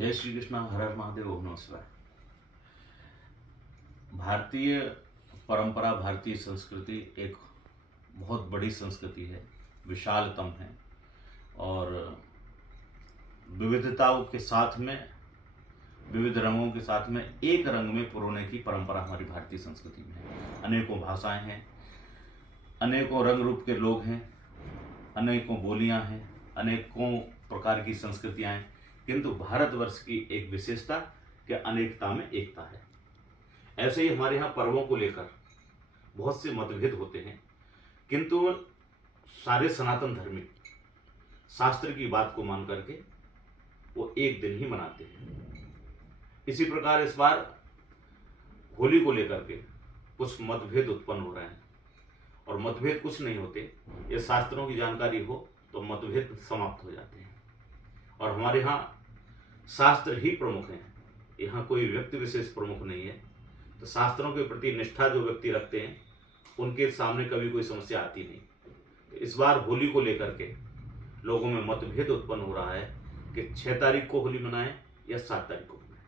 जय श्री कृष्ण। हर हर महादेव। ओम नमः शिवाय। भारतीय परंपरा, भारतीय संस्कृति एक बहुत बड़ी संस्कृति है, विशालतम है और विविधताओं के साथ में, विविध रंगों के साथ में एक रंग में पुरोने की परंपरा हमारी भारतीय संस्कृति में है। अनेकों भाषाएं हैं, अनेकों रंग रूप के लोग हैं, अनेकों बोलियां हैं, अनेकों प्रकार की संस्कृतियां हैं, किंतु भारतवर्ष की एक विशेषता कि अनेकता में एकता है। ऐसे ही हमारे यहाँ पर्वों को लेकर बहुत से मतभेद होते हैं, किंतु सारे सनातन धर्मी शास्त्र की बात को मान करके वो एक दिन ही मनाते हैं। इसी प्रकार इस बार होली को लेकर के कुछ मतभेद उत्पन्न हो रहे हैं और मतभेद कुछ नहीं होते, ये शास्त्रों की जानकारी हो तो मतभेद समाप्त हो जाते हैं। और हमारे यहाँ शास्त्र ही प्रमुख हैं, यहाँ कोई व्यक्ति विशेष प्रमुख नहीं है। तो शास्त्रों के प्रति निष्ठा जो व्यक्ति रखते हैं उनके सामने कभी कोई समस्या आती नहीं। तो इस बार होली को लेकर के लोगों में मतभेद उत्पन्न हो रहा है कि 6 तारीख को होली मनाएं या 7 तारीख को मनाएं।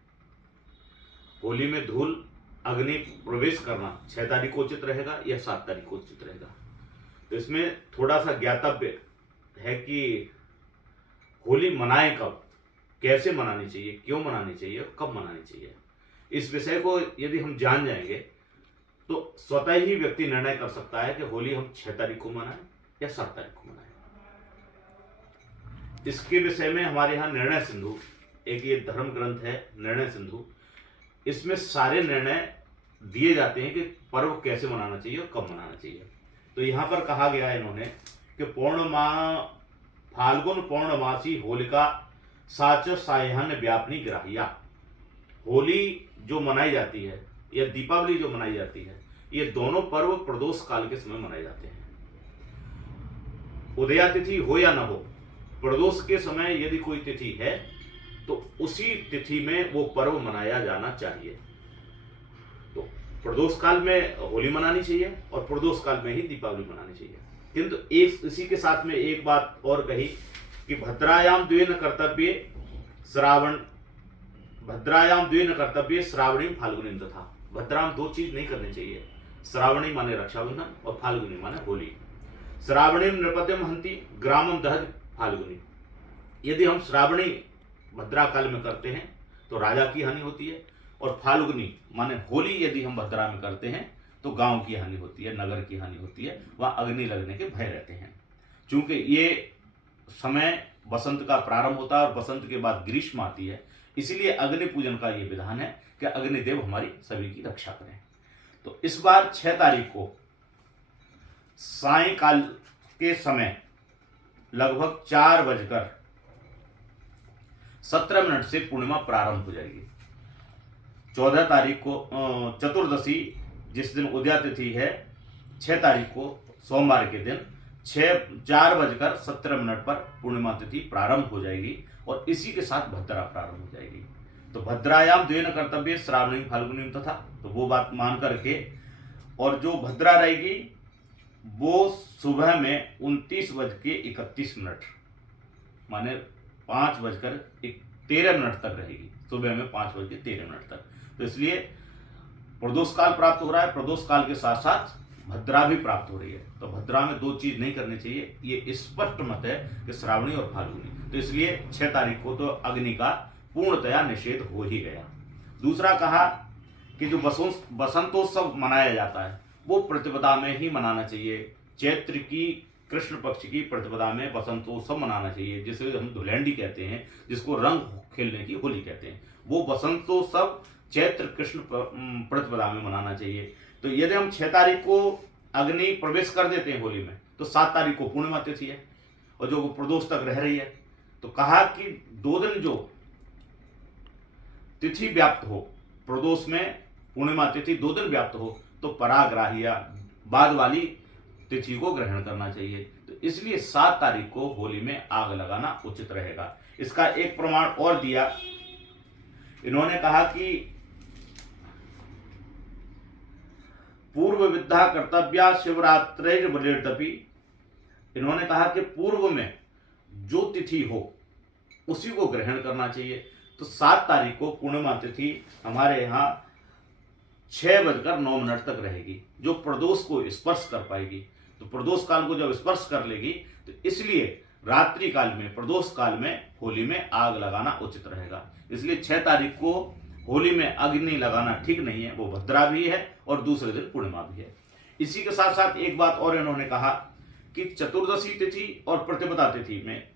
होली में धूल अग्नि प्रवेश करना 6 तारीख को उचित रहेगा या 7 तारीख को उचित रहेगा। तो इसमें थोड़ा सा ज्ञातव्य है कि होली मनाएं कब, कैसे मनानी चाहिए, क्यों मनानी चाहिए और कब मनानी चाहिए। इस विषय को यदि हम जान जाएंगे तो स्वतः ही व्यक्ति निर्णय कर सकता है कि होली हम 6 तारीख को मनाएं या 7 तारीख को मनाएं। इसके विषय में हमारे यहाँ निर्णय सिंधु, एक ये धर्म ग्रंथ है निर्णय सिंधु, इसमें सारे निर्णय दिए जाते हैं कि पर्व कैसे मनाना चाहिए और कब मनाना चाहिए। तो यहाँ पर कहा गया है इन्होंने कि फाल्गुन पौर्णमासी होलिका साच सायहन व्यापनी ग्राहिया। होली जो मनाई जाती है या दीपावली जो मनाई जाती है, ये दोनों पर्व प्रदोष काल के समय मनाए जाते हैं। उदया तिथि हो या न हो, प्रदोष के समय यदि कोई तिथि है तो उसी तिथि में वो पर्व मनाया जाना चाहिए। तो प्रदोष काल में होली मनानी चाहिए और प्रदोष काल में ही दीपावली मनानी चाहिए। किंतु एक इसी के साथ में एक बात और कही कि भद्रायाम द्वेन कर्तव्य श्रावणी फाल्गुनी तथा। भद्राम 2 चीज नहीं करनी चाहिए, श्रावणी माने रक्षाबंधन और फाल्गुनी माने होली। श्रावणी नृपत्यम हंति ग्रामम दहत फाल्गुनी। यदि हम श्रावणी भद्रा काल में करते हैं तो राजा की हानि होती है, और फाल्गुनी माने होली यदि हम भद्रा में करते हैं तो गांव की हानि होती है, नगर की हानि होती है, वहां अग्नि लगने के भय रहते हैं। चूंकि ये समय बसंत का प्रारंभ होता है और बसंत के बाद ग्रीष्म आती है, इसीलिए अग्नि पूजन का ये विधान है कि अग्निदेव हमारी सभी की रक्षा करें। तो इस बार 6 तारीख को सायंकाल के समय लगभग 4:17 से पूर्णिमा प्रारंभ हो जाएगी। 14 तारीख को चतुर्दशी, जिस दिन उदया तिथि है, 6 तारीख को सोमवार के दिन 4:17 पर पूर्णिमा तिथि प्रारंभ हो जाएगी और इसी के साथ भद्रा प्रारंभ हो जाएगी। तो भद्रायाम द्वेन कर्तव्य श्रावणी फाल्गुनी तथा, तो वो बात मान करके, और जो भद्रा रहेगी वो सुबह में 29:31 माने 5:13 तक रहेगी। सुबह में 5:13 तक। तो इसलिए प्रदोष काल प्राप्त हो रहा है, प्रदोष काल के साथ साथ भद्रा भी प्राप्त हो रही है। तो भद्रा में 2 चीज नहीं करनी चाहिए, ये स्पष्ट मत है कि श्रावणी और फाल्गुनी। तो इसलिए 6 तारीख को तो अग्नि का पूर्णतया निषेध हो ही गया। दूसरा कहा कि जो बसंतोत्सव मनाया जाता है वो प्रतिपदा में ही मनाना चाहिए। चैत्र की कृष्ण पक्ष की प्रतिपदा में बसंतोत्सव मनाना चाहिए, जिसे हम धुलेंडी कहते हैं, जिसको रंग खेलने की होली कहते हैं। वो बसंतोत्सव चैत्र कृष्ण प्रतिपदा में मनाना चाहिए। तो यदि हम 6 तारीख को अग्नि प्रवेश कर देते हैं होली में तो 7 तारीख को पूर्णिमा तिथि है और जो प्रदोष तक रह रही है। तो कहा कि 2 दिन जो तिथि व्याप्त हो, प्रदोष में पूर्णिमा तिथि 2 दिन व्याप्त हो, तो पराग्राहिया बाद वाली तिथि को ग्रहण करना चाहिए। तो इसलिए 7 तारीख को होली में आग लगाना उचित रहेगा। इसका एक प्रमाण और दिया, इन्होंने कहा कि पूर्व विद्या कर्तव्या शिवरात्रि। इन्होंने कहा कि पूर्व में जो तिथि हो उसी को ग्रहण करना चाहिए। तो 7 तारीख को पूर्णिमा तिथि हमारे यहाँ 6:09 तक रहेगी, जो प्रदोष को स्पर्श कर पाएगी। तो प्रदोष काल को जब स्पर्श कर लेगी तो इसलिए रात्रि काल में, प्रदोष काल में होली में आग लगाना उचित रहेगा। इसलिए 6 तारीख को होली में अग्नि लगाना ठीक नहीं है, वो भद्रा भी है और दूसरे दिन पूर्णिमा भी है। इसी के साथ साथ एक बात और इन्होंने कहा कि चतुर्दशी तिथि और प्रतिपदा तिथि में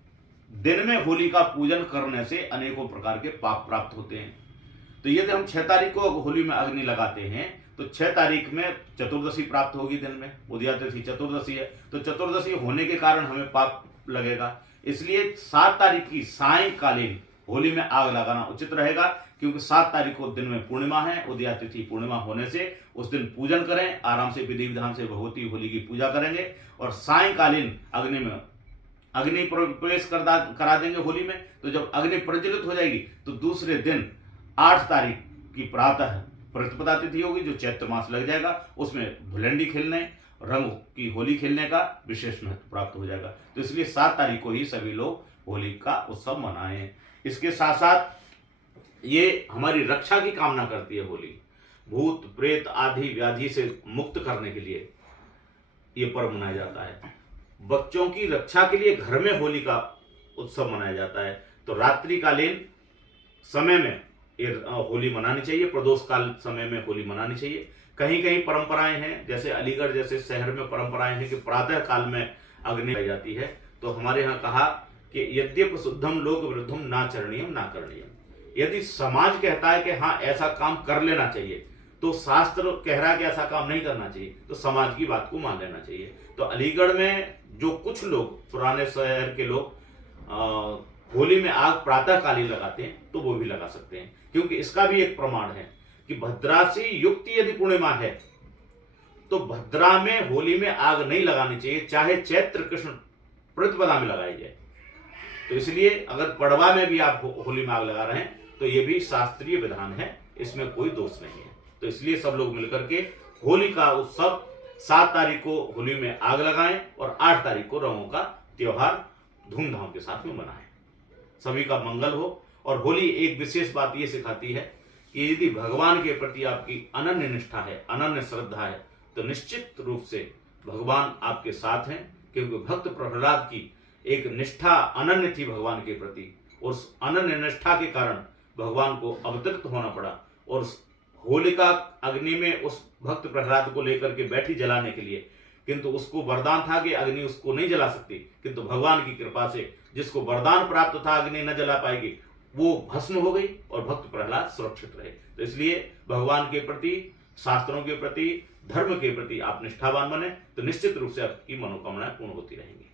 दिन में होली का पूजन करने से अनेकों प्रकार के पाप प्राप्त होते हैं। तो यदि हम 6 तारीख को होली में अग्नि लगाते हैं तो 6 तारीख में चतुर्दशी प्राप्त होगी, दिन में उदया तिथि चतुर्दशी है, तो चतुर्दशी होने के कारण हमें पाप लगेगा। इसलिए 7 तारीख की सायंकालीन होली में आग लगाना उचित रहेगा, क्योंकि 7 तारीख को दिन में पूर्णिमा है, उदया तिथि पूर्णिमा होने से उस दिन पूजन करें, आराम से विधि विधान से भगवती होली की पूजा करेंगे और सायंकालीन अग्नि में अग्नि प्रवेश करा देंगे होली में। तो जब अग्नि प्रज्वलित हो जाएगी तो दूसरे दिन 8 तारीख की प्रातः प्रतिपदा तिथि होगी, जो चैत्र मास लग जाएगा, उसमें धुलंडी खेलने, रंग की होली खेलने का विशेष महत्व प्राप्त हो जाएगा। तो इसलिए 7 तारीख को ही सभी लोग होली का उत्सव मनाएं। इसके साथ साथ ये हमारी रक्षा की कामना करती है होली, भूत प्रेत आदि व्याधि से मुक्त करने के लिए ये पर्व मनाया जाता है। बच्चों की रक्षा के लिए घर में होली का उत्सव मनाया जाता है। तो रात्रिकालीन समय में होली मनानी चाहिए, प्रदोष काल समय में होली मनानी चाहिए। कहीं कहीं परंपराएं हैं, जैसे अलीगढ़ जैसे शहर में परंपराएं हैं कि प्रातः काल में अग्नि लगाई जाती है। तो हमारे यहाँ कहा कि यद्यपि शुद्धम लोक विरुद्धम ना चरणीयम ना करणीयम। यदि समाज कहता है कि हाँ ऐसा काम कर लेना चाहिए, तो शास्त्र कह रहा है कि ऐसा काम नहीं करना चाहिए, तो समाज की बात को मान लेना चाहिए। तो अलीगढ़ में जो कुछ लोग, पुराने शहर के लोग होली में आग प्रातःकालीन लगाते हैं, तो वो भी लगा सकते हैं, क्योंकि इसका भी एक प्रमाण है कि भद्रासी युक्त यदि पूर्णिमा है तो भद्रा में होली में आग नहीं लगानी चाहिए, चाहे चैत्र कृष्ण प्रतिपदा में लगाई जाए। तो इसलिए अगर पड़वा में भी आप होली में आग लगा रहे हैं तो ये भी शास्त्रीय विधान है, इसमें कोई दोष नहीं है। तो इसलिए सब लोग मिलकर के होली का उत्सव 7 तारीख को होली में आग लगाएं और 8 तारीख को रंगों का त्योहार धूमधाम के साथ में मनाएं। सभी का मंगल हो। और होली एक विशेष बात ये सिखाती है कि यदि भगवान के प्रति आपकी अनन्य निष्ठा है, अनन्य श्रद्धा है, तो निश्चित रूप से भगवान आपके साथ हैं, क्योंकि भक्त प्रहलाद की एक निष्ठा अनन्य थी भगवान के प्रति, और उस अनन्य निष्ठा के कारण भगवान को अवतरित होना पड़ा। और होलिका अग्नि में उस भक्त प्रहलाद को लेकर के बैठी जलाने के लिए, किंतु उसको वरदान था कि अग्नि उसको नहीं जला सकती, किंतु भगवान की कृपा से जिसको वरदान प्राप्त था अग्नि न जला पाएगी, वो भस्म हो गई और भक्त प्रहलाद सुरक्षित रहे। तो इसलिए भगवान के प्रति, शास्त्रों के प्रति, धर्म के प्रति आप निष्ठावान बने तो निश्चित रूप से आपकी मनोकामनाएं पूर्ण होती रहेंगी।